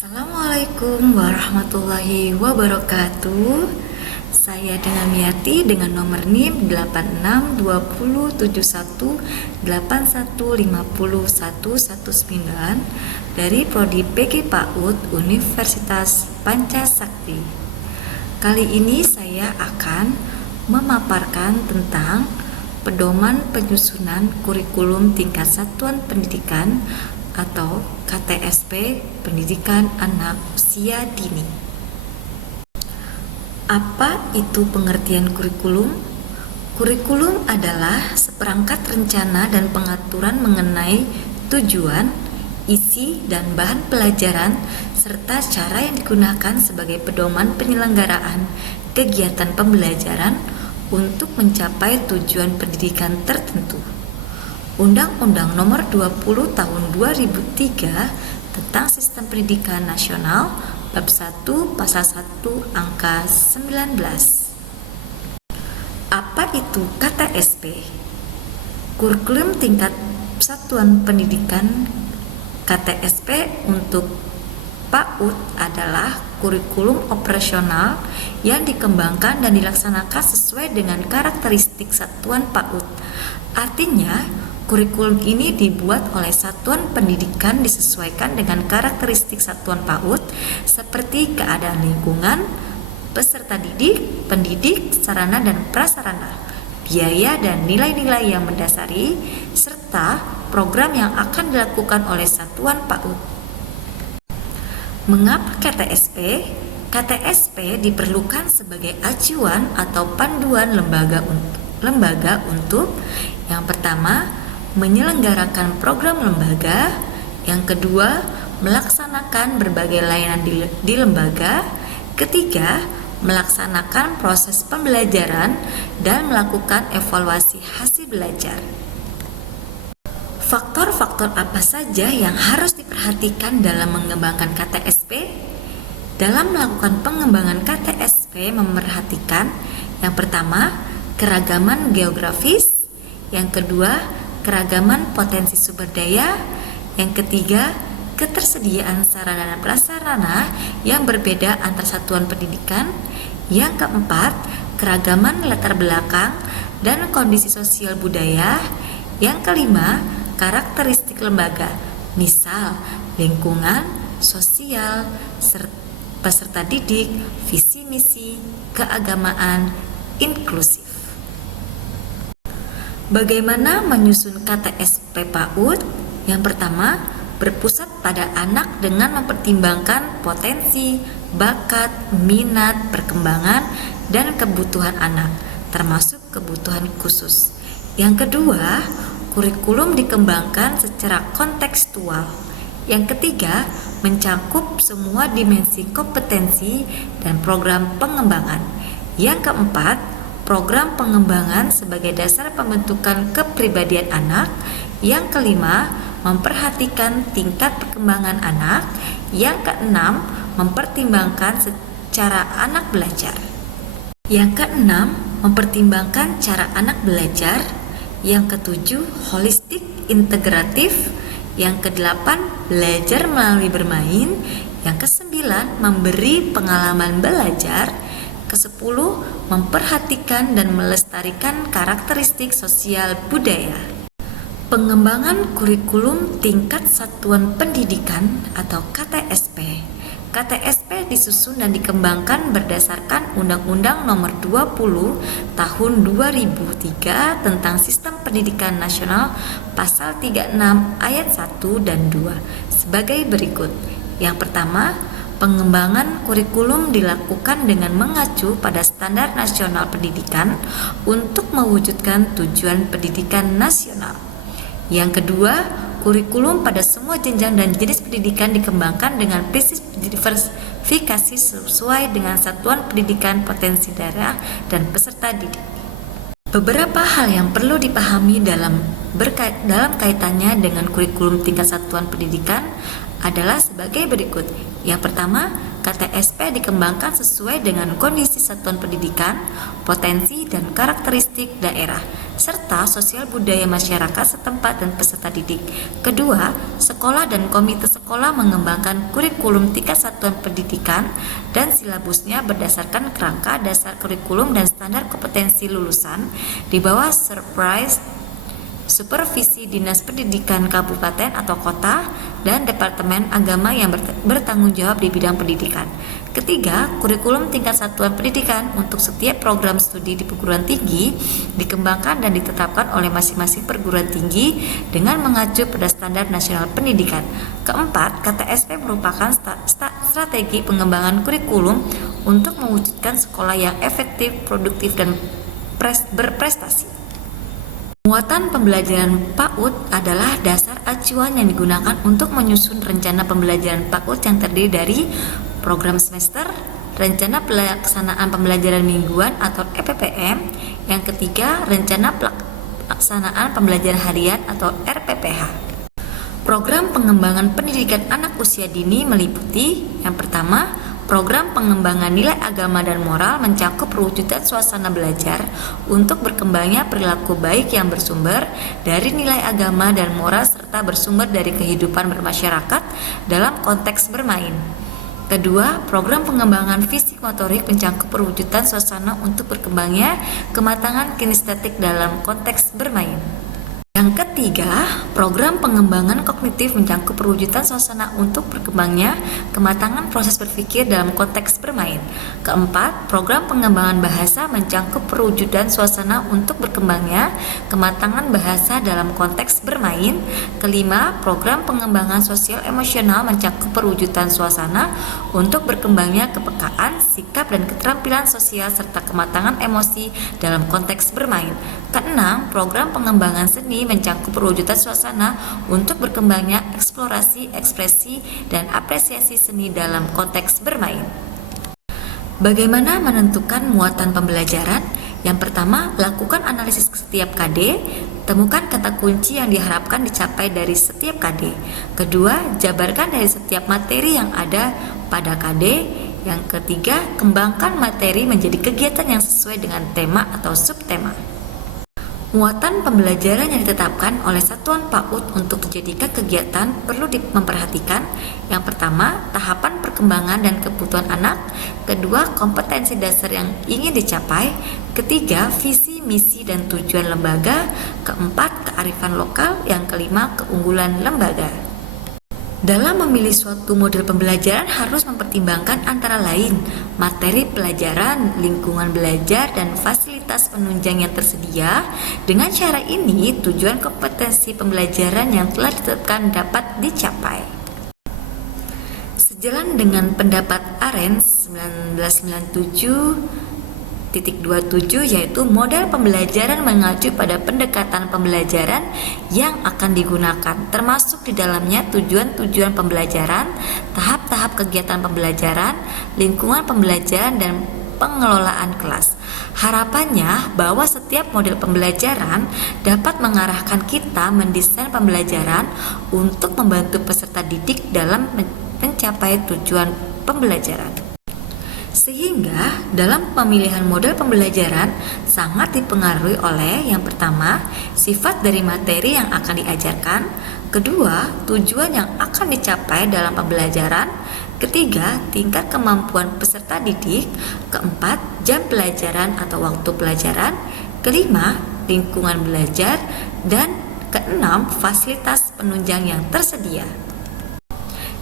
Assalamualaikum warahmatullahi wabarakatuh. Saya dengan Miati dengan nomor NIM 862071815119 dari Prodi PG PAUD Universitas Pancasakti. Kali ini saya akan memaparkan tentang pedoman penyusunan kurikulum tingkat satuan pendidikan atau KTSP Pendidikan Anak Usia Dini. Apa itu pengertian kurikulum? Kurikulum adalah seperangkat rencana dan pengaturan mengenai tujuan, isi, dan bahan pelajaran serta cara yang digunakan sebagai pedoman penyelenggaraan kegiatan pembelajaran untuk mencapai tujuan pendidikan tertentu. Undang-Undang Nomor 20 Tahun 2003 tentang Sistem Pendidikan Nasional Bab 1 Pasal 1 Angka 19. Apa itu KTSP? Kurikulum tingkat satuan pendidikan KTSP untuk PAUD adalah kurikulum operasional yang dikembangkan dan dilaksanakan sesuai dengan karakteristik satuan PAUD. Artinya, kurikulum ini dibuat oleh satuan pendidikan disesuaikan dengan karakteristik satuan PAUD seperti keadaan lingkungan, peserta didik, pendidik, sarana dan prasarana, biaya dan nilai-nilai yang mendasari, serta program yang akan dilakukan oleh satuan PAUD. Mengapa KTSP? KTSP diperlukan sebagai acuan atau panduan lembaga untuk yang pertama, menyelenggarakan program lembaga, yang kedua, melaksanakan berbagai layanan di lembaga, ketiga, melaksanakan proses pembelajaran dan melakukan evaluasi hasil belajar. Faktor-faktor apa saja yang harus diperhatikan dalam mengembangkan KTSP? Dalam melakukan pengembangan KTSP memerhatikan yang pertama, keragaman geografis, yang kedua, keragaman potensi sumber daya, yang ketiga, ketersediaan sarana dan prasarana yang berbeda antar satuan pendidikan, yang keempat, keragaman latar belakang dan kondisi sosial budaya, yang kelima, karakteristik lembaga, misal lingkungan, sosial, peserta didik, visi misi, keagamaan, inklusif. Bagaimana menyusun KTSP PAUD? Yang pertama, berpusat pada anak dengan mempertimbangkan potensi, bakat, minat, perkembangan, dan kebutuhan anak, termasuk kebutuhan khusus. Yang kedua, kurikulum dikembangkan secara kontekstual. Yang ketiga, mencakup semua dimensi kompetensi dan program pengembangan. Yang keempat, program pengembangan sebagai dasar pembentukan kepribadian anak. Yang kelima, memperhatikan tingkat perkembangan anak. Yang keenam, mempertimbangkan cara anak belajar. Yang keenam, mempertimbangkan cara anak belajar. Yang ketujuh, holistik integratif. Yang kedelapan, belajar melalui bermain. Yang kesembilan, memberi pengalaman belajar. Kesepuluh, memperhatikan dan melestarikan karakteristik sosial budaya. Pengembangan kurikulum tingkat satuan pendidikan atau KTSP. KTSP disusun dan dikembangkan berdasarkan Undang-Undang Nomor 20 Tahun 2003 tentang Sistem Pendidikan Nasional Pasal 36 Ayat 1 dan 2 sebagai berikut. Yang pertama, pengembangan kurikulum dilakukan dengan mengacu pada standar nasional pendidikan untuk mewujudkan tujuan pendidikan nasional. Yang kedua, kurikulum pada semua jenjang dan jenis pendidikan dikembangkan dengan prinsip diversifikasi sesuai dengan satuan pendidikan, potensi daerah, dan peserta didik. Beberapa hal yang perlu dipahami dalam kaitannya dengan kurikulum tingkat satuan pendidikan adalah sebagai berikut. Yang pertama, KTSP dikembangkan sesuai dengan kondisi satuan pendidikan, potensi dan karakteristik daerah, serta sosial budaya masyarakat setempat dan peserta didik. Kedua, sekolah dan komite sekolah mengembangkan kurikulum tingkat satuan pendidikan dan silabusnya berdasarkan kerangka dasar kurikulum dan standar kompetensi lulusan di bawah supervisi Dinas Pendidikan Kabupaten atau Kota dan Departemen Agama yang bertanggung jawab di bidang pendidikan. Ketiga, kurikulum tingkat satuan pendidikan untuk setiap program studi di perguruan tinggi dikembangkan dan ditetapkan oleh masing-masing perguruan tinggi dengan mengacu pada standar nasional pendidikan. Keempat, KTSP merupakan strategi pengembangan kurikulum untuk mewujudkan sekolah yang efektif, produktif, dan berprestasi. Muatan pembelajaran PAUD adalah dasar acuan yang digunakan untuk menyusun rencana pembelajaran PAUD yang terdiri dari program semester, rencana pelaksanaan pembelajaran mingguan atau EPPM, yang ketiga rencana pelaksanaan pembelajaran harian atau RPPH. Program pengembangan pendidikan anak usia dini meliputi yang pertama, program pengembangan nilai agama dan moral mencakup perwujudan suasana belajar untuk berkembangnya perilaku baik yang bersumber dari nilai agama dan moral serta bersumber dari kehidupan bermasyarakat dalam konteks bermain. Kedua, program pengembangan fisik motorik mencakup perwujudan suasana untuk berkembangnya kematangan kinestetik dalam konteks bermain. Yang ketiga, program pengembangan kognitif mencakup perwujudan suasana untuk berkembangnya kematangan proses berpikir dalam konteks bermain. Keempat, program pengembangan bahasa mencakup perwujudan suasana untuk berkembangnya kematangan bahasa dalam konteks bermain. Kelima, program pengembangan sosial emosional mencakup perwujudan suasana untuk berkembangnya kepekaan, sikap, dan keterampilan sosial serta kematangan emosi dalam konteks bermain. Keenam, program pengembangan seni mencakup perwujudan suasana untuk berkembangnya eksplorasi, ekspresi, dan apresiasi seni dalam konteks bermain. Bagaimana menentukan muatan pembelajaran? Yang pertama, lakukan analisis setiap KD, temukan kata kunci yang diharapkan dicapai dari setiap KD. Kedua, jabarkan dari setiap materi yang ada pada KD. Yang ketiga, kembangkan materi menjadi kegiatan yang sesuai dengan tema atau subtema. Muatan pembelajaran yang ditetapkan oleh satuan PAUD untuk dijadikan kegiatan perlu memperhatikan. Yang pertama, tahapan perkembangan dan kebutuhan anak. Kedua, kompetensi dasar yang ingin dicapai. Ketiga, visi, misi, dan tujuan lembaga. Keempat, kearifan lokal. Yang kelima, keunggulan lembaga. Dalam memilih suatu model pembelajaran harus mempertimbangkan antara lain materi pelajaran, lingkungan belajar, dan fasilitas penunjang yang tersedia. Dengan cara ini, tujuan kompetensi pembelajaran yang telah ditetapkan dapat dicapai. Sejalan dengan pendapat Arens 1997 27 yaitu model pembelajaran mengacu pada pendekatan pembelajaran yang akan digunakan, termasuk di dalamnya tujuan-tujuan pembelajaran, tahap-tahap kegiatan pembelajaran, lingkungan pembelajaran, dan pengelolaan kelas. Harapannya bahwa setiap model pembelajaran dapat mengarahkan kita mendesain pembelajaran untuk membantu peserta didik dalam mencapai tujuan pembelajaran. Sehingga dalam pemilihan model pembelajaran sangat dipengaruhi oleh yang pertama, sifat dari materi yang akan diajarkan. Kedua, tujuan yang akan dicapai dalam pembelajaran. Ketiga, tingkat kemampuan peserta didik. Keempat, jam pelajaran atau waktu pelajaran. Kelima, lingkungan belajar. Dan keenam, fasilitas penunjang yang tersedia.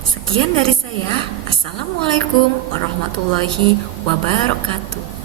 Sekian dari saya. Assalamualaikum warahmatullahi wabarakatuh.